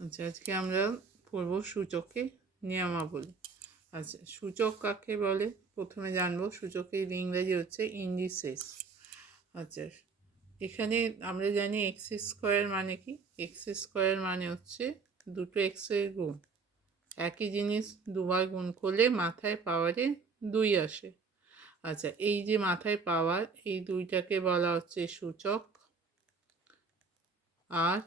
আচ্ছা, আজকে আমরা পড়ব সূচকের নিয়মাবলী। আচ্ছা, সূচক কাকে বলে প্রথমে জানবো। সূচকের ইংরেজি হচ্ছে ইন্ডিসেস। আচ্ছা, এখানে আমরা জানি এক্স স্কোয়ার মানে কি। এক্স স্কোয়ার মানে হচ্ছে দুটো এক্সের গুণ। একই জিনিস দুবার গুণ করলে মাথায় পাওয়ারে 2 আসে। আচ্ছা, এই যে মাথায় পাওয়ার, এই দুইটাকে বলা হচ্ছে সূচক। আর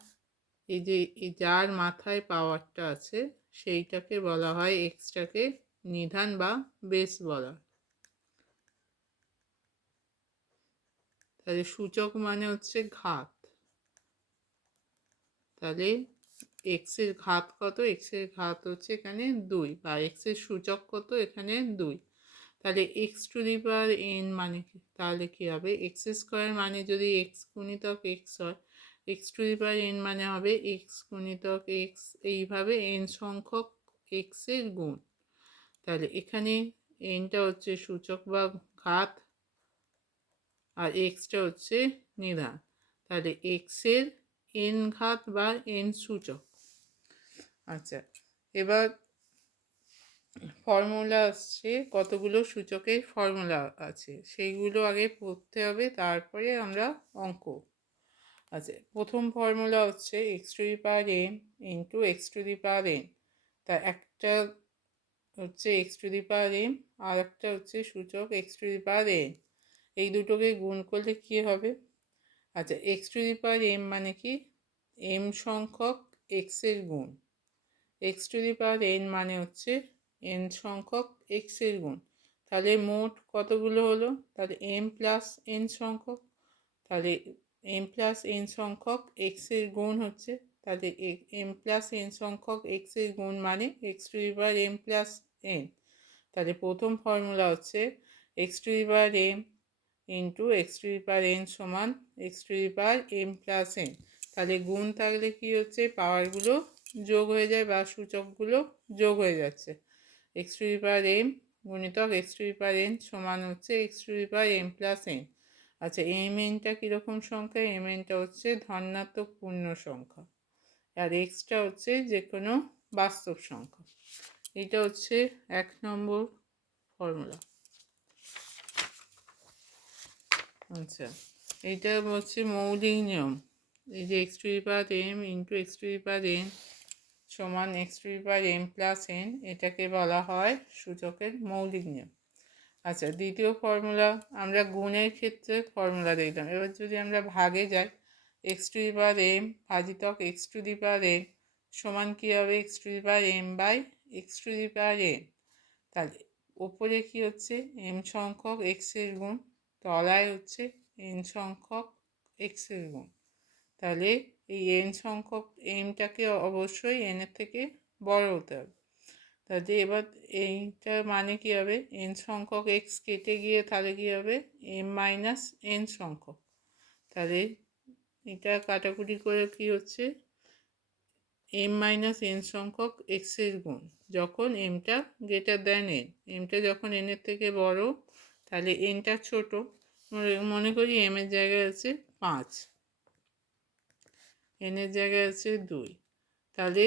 এই যে যার মাথায় পাওয়ারটা আছে সেইটাকে বলা হয়, এক্সটাকে নিধান বা বেস বলা। তাহলে সূচক মানে হচ্ছে ঘাত। তাহলে এক্সের ঘাত কত? এক্সের ঘাত হচ্ছে এখানে 2, বা এক্সের সূচক কত? এখানে 2। তাহলে x to the power n মানে কি? তাহলে কি হবে? এক্স স্কোয়ার মানে যদি এক্স গুণিতক এক্স হয়, x to the power n মানে হবে এক্স গুণিতক এক্স, এইভাবে এন সংখ্যক এক্সের গুণ। তাহলে এখানে এনটা হচ্ছে সূচক বা ঘাত, আর এক্সটা হচ্ছে নিধান। তাহলে এক্সের এন ঘাত বা এন সূচক। আচ্ছা, এবার ফর্মুলা আসছে, কতগুলো সূচকের ফর্মুলা আছে সেইগুলো আগে পড়তে হবে, তারপরে আমরা অঙ্ক। আচ্ছা, প্রথম ফর্মুলা হচ্ছে x to the power n into x to the power n. তা একটা হচ্ছে x to the power m, আর একটা হচ্ছে সূচক x to the power n. এই দুটোকে গুণ করলে কি হবে? আচ্ছা, x to the power m মানে কি? এম সংখ্যক এক্সের গুণ। X to the power n মানে হচ্ছে এন সংখ্যক এক্সের গুণ। তাহলে মোট কতগুলো হলো? তাহলে এম প্লাস এন সংখ্যক। তাহলে এম প্লাস এন সংখ্যক এক্সের গুণ হচ্ছে, তাহলে এম প্লাস এন সংখ্যক এক্সের গুণ মানে x to the power m plus n. তাহলে প্রথম ফর্মুলা হচ্ছে x to the power m into x to the power N সমান x to the power m plus n. তাহলে গুণ থাকলে কি হচ্ছে? পাওয়ারগুলো যোগ হয়ে যায় বা সূচকগুলো যোগ হয়ে যাচ্ছে। X to the power m গুণিতক x to the power N সমান হচ্ছে x to the power m plus n. আচ্ছা, এম এনটা কীরকম সংখ্যা? এম এনটা হচ্ছে ধনাত্মক পূর্ণ সংখ্যা, আর এক্সটা হচ্ছে যে কোনো বাস্তব সংখ্যা। এটা হচ্ছে 1 নম্বর ফর্মুলা। আচ্ছা, এইটা হচ্ছে মৌলিক নিয়ম। এই যে x to the power m into x to the power N সমান x to the power m plus n, এটাকে বলা হয় সূচকের মৌলিক নিয়ম। আচ্ছা, দ্বিতীয় ফর্মুলা, আমরা গুণের ক্ষেত্রে ফর্মুলা দেখলাম। এবার যদি আমরা ভাগে যাই, x to the power m ভাজিতক x to the power N সমান কী হবে? X to the power M by x to the power n. তাহলে ওপরে কি হচ্ছে? এম সংখ্যক এক্সের গুণ, তলায় হচ্ছে এন সংখ্যক এক্সের গুণ। তাহলে এই এন সংখ্যক এমটাকে অবশ্যই এনের থেকে বড় হতে হবে। তাহলে এবার এইটা মানে কী হবে? এন সংখ্যক এক্স কেটে গিয়ে তাহলে কী হবে? এম মাইনাস এন সংখ্যক। তাহলে এটা কাটাকুটি করে কি হচ্ছে? এম মাইনাস এন সংখ্যক এক্সের গুণ যখন এমটা গ্রেটার দ্যান এন। এমটা যখন এনের থেকে বড়, তাহলে এনটা ছোট। মনে করি এমের জায়গায় আছে 5, এনের জায়গায় আছে 2। তাহলে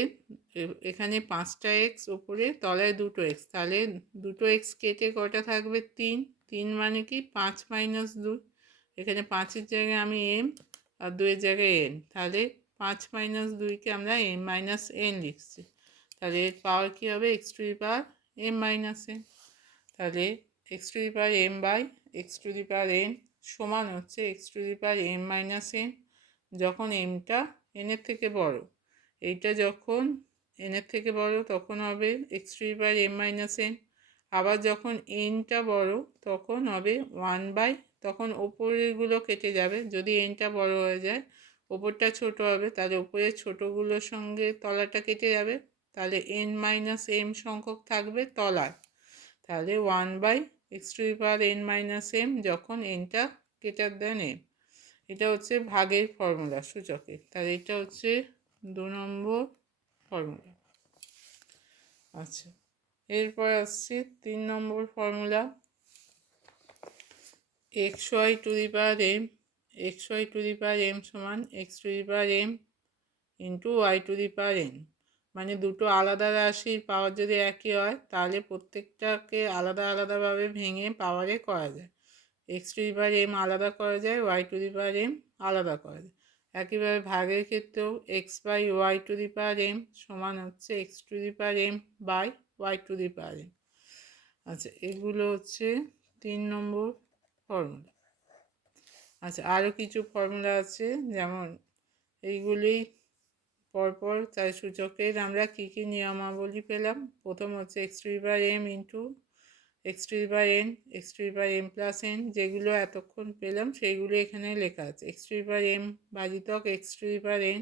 এখানে 5টা এক্স ওপরে, তলায় 2টো এক্স। তাহলে 2টো এক্স কেটে কটা থাকবে? 3। 3 মানে কি? 5 মাইনাস 2। এখানে 5-এর জায়গায় আমি এম, আর 2-এর জায়গায় এন। তাহলে 5 মাইনাস 2কে আমরা এম মাইনাস এন লিখছি। তাহলে এর পাওয়ার কী হবে? X to the power M minus n. তাহলে x to the power M by x to the power N সমান হচ্ছে x to the power M minus N যখন এমটা এনের থেকে বড়। এইটা যখন এনের থেকে বড় তখন হবে x to the power M minus N. আবার যখন এনটা বড় তখন হবে 1 বাই, তখন ওপরেরগুলো কেটে যাবে। যদি এনটা বড় হয়ে যায়, ওপরটা ছোট হবে, তাহলে ওপরের ছোটোগুলোর সঙ্গে তলাটা কেটে যাবে। তাহলে এন মাইনাস এম সংখ্যক থাকবে তলায়। তাহলে 1 by x to the power N minus M যখন এনটা গ্রেটার দ্যান এম। এটা হচ্ছে ভাগের ফর্মুলা সূচকের। তাহলে এটা হচ্ছে 2 নম্বর ফর্মুলা। আচ্ছা, এরপর আসছে 3 নম্বর formula. X y to the power m, x y to the power M সমান x to the power m into y to the power n. মানে দুটো আলাদা রাশির পাওয়ার যদি একই হয় তাহলে প্রত্যেকটাকে আলাদা আলাদাভাবে ভেঙে পাওয়ারে করা যায়। X to the power M আলাদা করা যায়, Y to the power M আলাদা করা যায়। একইভাবে ভাগের ক্ষেত্রেও X by Y to the power M সমান হচ্ছে x to the power M by Y to the power M. আচ্ছা, এগুলো হচ্ছে 3 নম্বর ফর্মুলা। আচ্ছা, আরও কিছু ফর্মুলা আছে, যেমন এইগুলি পরপর তাই সূচকের আমরা কী কী নিয়মাবলী পেলাম। প্রথম হচ্ছে x to the power m into x to the power n, x to the power m plus n, যেগুলো এতক্ষণ পেলাম সেইগুলো এখানে লেখা আছে। X to the power m ভাজিতক x to the power N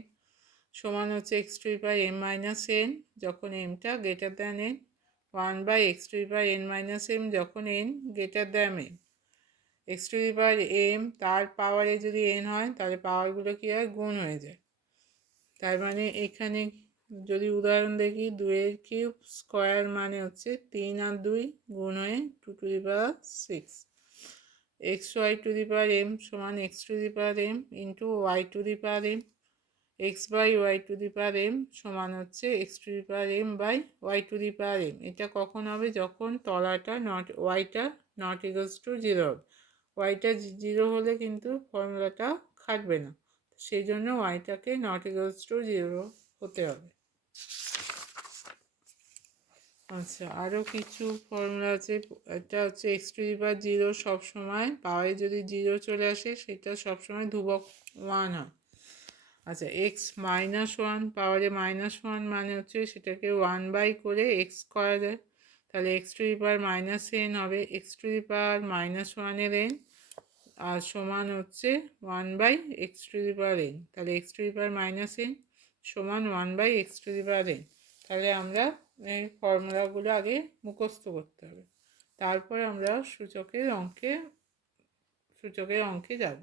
সমান হচ্ছে x to the power M minus N যখন এমটা greater than n, 1 by x to the power N minus M যখন n greater than n. X to the power M তার পাওয়ারে যদি N হয় তাহলে পাওয়ারগুলো কী হয়, গুণ হয়ে যায়। তার মানে এখানে যদি উদাহরণ দেখি, 2 কিউব স্কোয়ার মানে হচ্ছে 3 আর 2 গুণ হয়ে 2 to the power 6। X y to the power M সমান x to the power m into y to the power m, x by Y to the power M সমান হচ্ছে x to the power M by Y to the power m. এটা কখন হবে, যখন তলাটা ওয়াইটা not equals to 0 হবে। ওয়াইটা 0 হলে কিন্তু ফর্মুলাটা খাটবে না, সেই জন্য ওয়াইটাকে নট ইকুয়ালস টু 0 হতে হবে। আচ্ছা, আরও কিছু ফর্মুলা আছে। এটা হচ্ছে এক্স টু দি পাওয়ার 0 সবসময় পাওয়ারে যদি 0 চলে আসে সেটা সবসময় ধ্রুবক 1 হয়। আচ্ছা, এক্স মাইনাস 1 পাওয়ারে -1 মানে হচ্ছে সেটাকে 1 করে এক্স করা যায়, তাহলে x to the power minus n হবে এক্স টু দি পাওয়ার -1-এর এন আর সমান হচ্ছে 1/x to the power n. তাহলে x to the power minus n সমান 1/x to the power n. তাহলে আমরা এই ফর্মুলাগুলো আগে মুখস্থ করতে হবে, তারপর আমরা সূচকের অঙ্কে যাব।